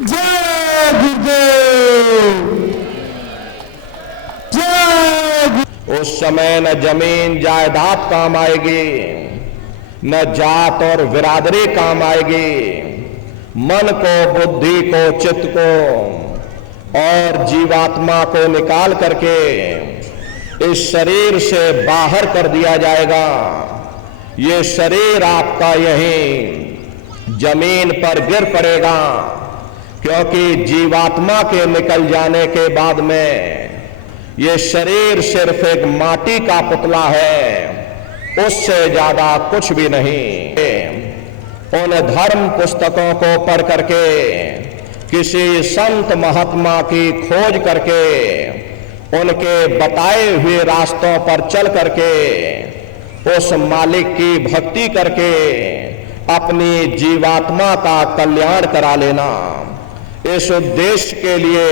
जय गुरुदेव। उस समय न जमीन जायदाद काम आएगी, न जात और बिरादरी काम आएगी। मन को, बुद्धि को, चित्त को और जीवात्मा को निकाल करके इस शरीर से बाहर कर दिया जाएगा। ये शरीर आपका यहीं जमीन पर गिर पड़ेगा, क्योंकि जीवात्मा के निकल जाने के बाद में ये शरीर सिर्फ एक माटी का पुतला है, उससे ज्यादा कुछ भी नहीं। उन धर्म पुस्तकों को पढ़ करके, किसी संत महात्मा की खोज करके, उनके बताए हुए रास्तों पर चल करके, उस मालिक की भक्ति करके अपनी जीवात्मा का कल्याण करा लेना। इस उद्देश्य के लिए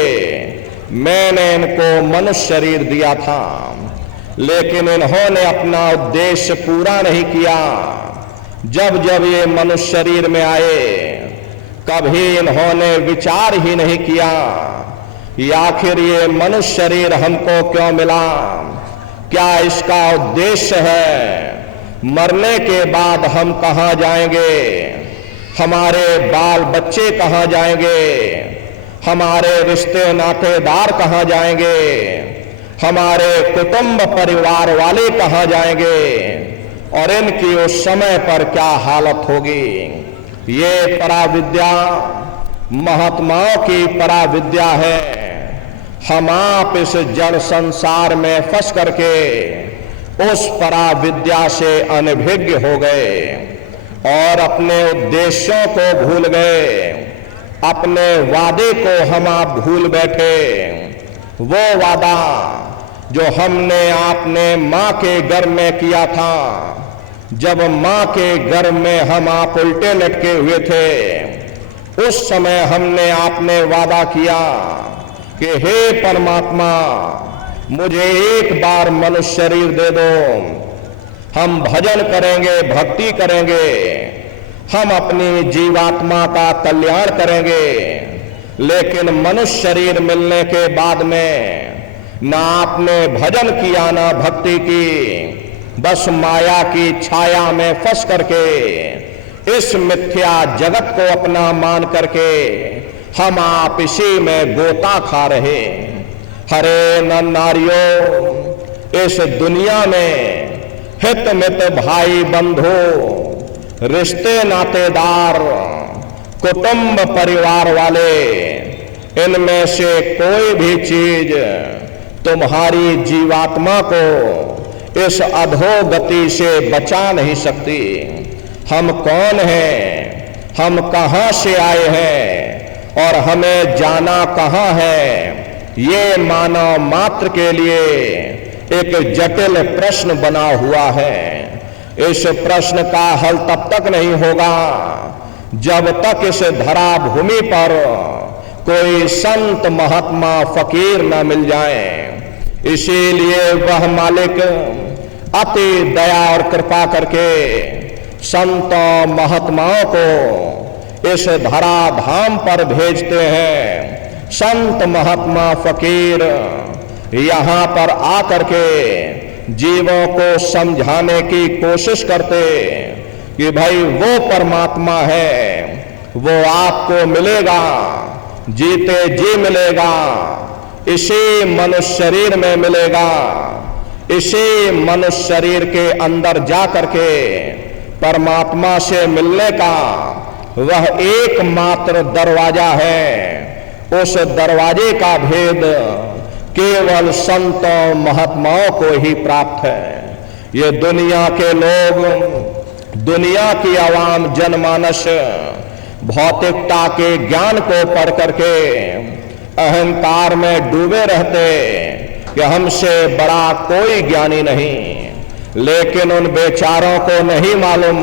मैंने इनको मनुष्य शरीर दिया था, लेकिन इन्होंने अपना उद्देश्य पूरा नहीं किया। जब जब ये मनुष्य शरीर में आए, कभी इन्होंने विचार ही नहीं किया कि आखिर ये मनुष्य शरीर हमको क्यों मिला, क्या इसका उद्देश्य है, मरने के बाद हम कहाँ जाएंगे, हमारे बाल बच्चे कहाँ जाएंगे, हमारे रिश्ते नातेदार कहाँ जाएंगे, हमारे कुटुंब परिवार वाले कहाँ जाएंगे, और इनकी उस समय पर क्या हालत होगी। ये पराविद्या महात्माओं की पराविद्या है। हम आप इस जड़ संसार में फंस करके उस पराविद्या से अनभिज्ञ हो गए और अपने उद्देश्यों को भूल गए, अपने वादे को हम आप भूल बैठे। वो वादा जो हमने आपने माँ के गर्भ में किया था, जब माँ के गर्भ में हम आप उल्टे लटके हुए थे, उस समय हमने आपने वादा किया कि हे परमात्मा, मुझे एक बार मनुष्य शरीर दे दो, हम भजन करेंगे, भक्ति करेंगे, हम अपनी जीवात्मा का कल्याण करेंगे। लेकिन मनुष्य शरीर मिलने के बाद में ना आपने भजन किया, ना भक्ति की, बस माया की छाया में फंस करके इस मिथ्या जगत को अपना मान करके हम आप इसी में गोता खा रहे। हरे नर नारियों, इस दुनिया में हित मित भाई बंधु, रिश्ते नातेदार, कुटुंब परिवार वाले, इनमें से कोई भी चीज तुम्हारी जीवात्मा को इस अधोगति से बचा नहीं सकती। हम कौन हैं, हम कहां से आए हैं और हमें जाना कहां है, ये मानव मात्र के लिए एक जटिल प्रश्न बना हुआ है। इस प्रश्न का हल तब तक नहीं होगा जब तक इस धरा भूमि पर कोई संत महात्मा फकीर न मिल जाए। इसीलिए वह मालिक अति दया और कृपा करके संतों महात्माओं को इस धरा धाम पर भेजते हैं। संत महात्मा फकीर यहाँ पर आकर के जीवों को समझाने की कोशिश करते कि भाई वो परमात्मा है, वो आपको मिलेगा, जीते जी मिलेगा, इसी मनुष्य शरीर में मिलेगा। इसी मनुष्य शरीर के अंदर जा करके परमात्मा से मिलने का वह एकमात्र दरवाजा है। उस दरवाजे का भेद केवल संतों महात्माओं को ही प्राप्त है। ये दुनिया के लोग, दुनिया की आवाम जनमानस भौतिकता के ज्ञान को पढ़ करके अहंकार में डूबे रहते कि हमसे बड़ा कोई ज्ञानी नहीं। लेकिन उन बेचारों को नहीं मालूम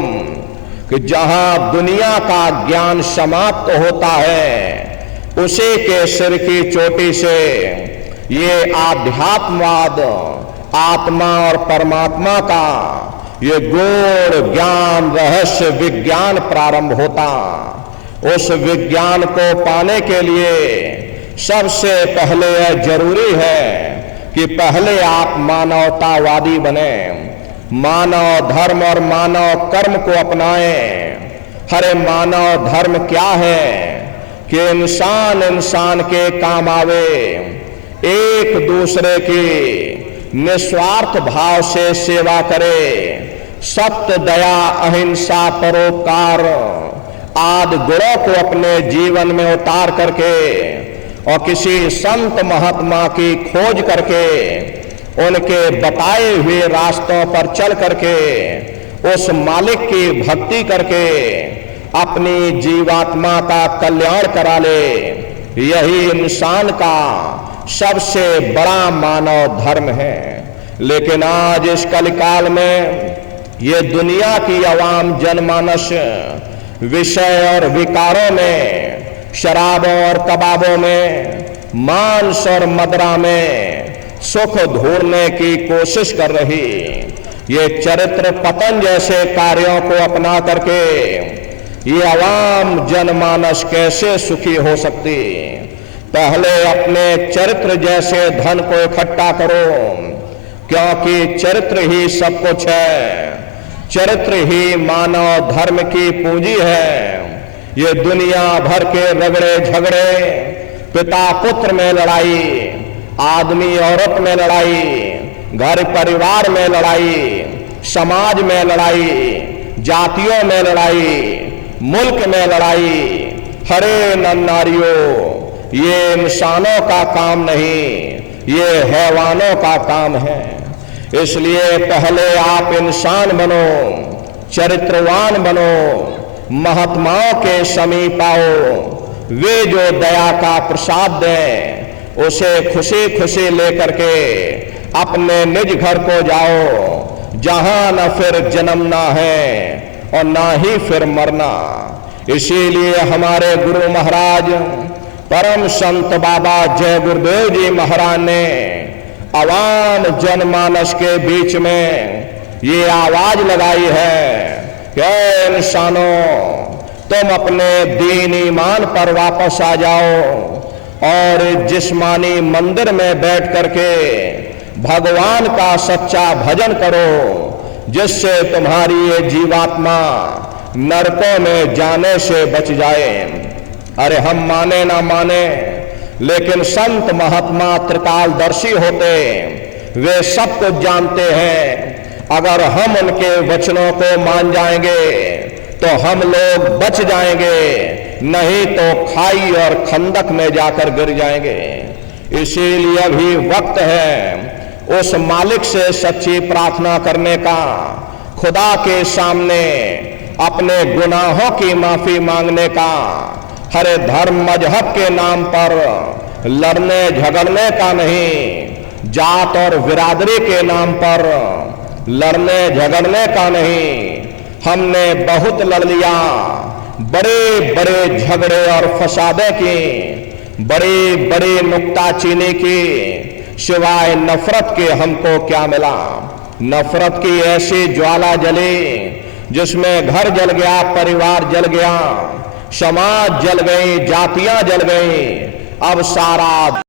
कि जहां दुनिया का ज्ञान समाप्त होता है, उसी के सिर की चोटी से ये आध्यात्मवाद, आत्मा और परमात्मा का ये गूढ़ ज्ञान, रहस्य, विज्ञान प्रारंभ होता। उस विज्ञान को पाने के लिए सबसे पहले यह जरूरी है कि पहले आप मानवतावादी बने, मानव धर्म और मानव कर्म को अपनाएं। हरे मानव धर्म क्या है कि इंसान इंसान के काम आवे, एक दूसरे की निस्वार्थ भाव से सेवा करे, सत्य, दया, अहिंसा, परोपकार आदि गुणों को अपने जीवन में उतार करके और किसी संत महात्मा की खोज करके उनके बताए हुए रास्तों पर चल करके उस मालिक की भक्ति करके अपनी जीवात्मा का कल्याण करा ले, यही इंसान का सबसे बड़ा मानव धर्म है। लेकिन आज इस कलिकाल में ये दुनिया की आवाम जनमानस विषय और विकारों में, शराबों और कबाबों में, मांस और मदिरा में सुख ढूंढने की कोशिश कर रही। ये चरित्र पतन जैसे कार्यों को अपना करके ये आवाम जनमानस कैसे सुखी हो सकती? पहले अपने चरित्र जैसे धन को इकट्ठा करो, क्योंकि चरित्र ही सब कुछ है, चरित्र ही मानव धर्म की पूंजी है। ये दुनिया भर के रगड़े झगड़े, पिता पुत्र में लड़ाई, आदमी औरत में लड़ाई, घर परिवार में लड़ाई, समाज में लड़ाई, जातियों में लड़ाई, मुल्क में लड़ाई, हरे नर नारियों, ये इंसानों का काम नहीं, ये हैवानों का काम है। इसलिए पहले आप इंसान बनो, चरित्रवान बनो, महात्माओं के समीप आओ, वे जो दया का प्रसाद दें उसे खुशी खुशी लेकर के अपने निज घर को जाओ, जहां न फिर जन्मना है और ना ही फिर मरना। इसीलिए हमारे गुरु महाराज परम संत बाबा जय गुरुदेव जी महाराज ने आवाम जनमानस के बीच में ये आवाज लगाई है कि इंसानों, तुम अपने दीन ईमान पर वापस आ जाओ और जिस्मानी मंदिर में बैठ करके भगवान का सच्चा भजन करो, जिससे तुम्हारी ये जीवात्मा नरकों में जाने से बच जाए। अरे हम माने ना माने, लेकिन संत महात्मा त्रिकालदर्शी होते, वे सब कुछ जानते हैं। अगर हम उनके वचनों को मान जाएंगे तो हम लोग बच जाएंगे, नहीं तो खाई और खंदक में जाकर गिर जाएंगे। इसीलिए अभी वक्त है उस मालिक से सच्ची प्रार्थना करने का, खुदा के सामने अपने गुनाहों की माफी मांगने का, हरे धर्म मजहब के नाम पर लड़ने झगड़ने का नहीं, जात और बिरादरी के नाम पर लड़ने झगड़ने का नहीं। हमने बहुत लड़ लिया, बड़े बड़े झगड़े और फसादे की, बड़ी बड़ी नुक्ताचीनी की, सिवाय नफरत के हमको क्या मिला? नफरत की ऐसी ज्वाला जली जिसमें घर जल गया, परिवार जल गया, समाज जल गई, जातियां जल गई। अब सारा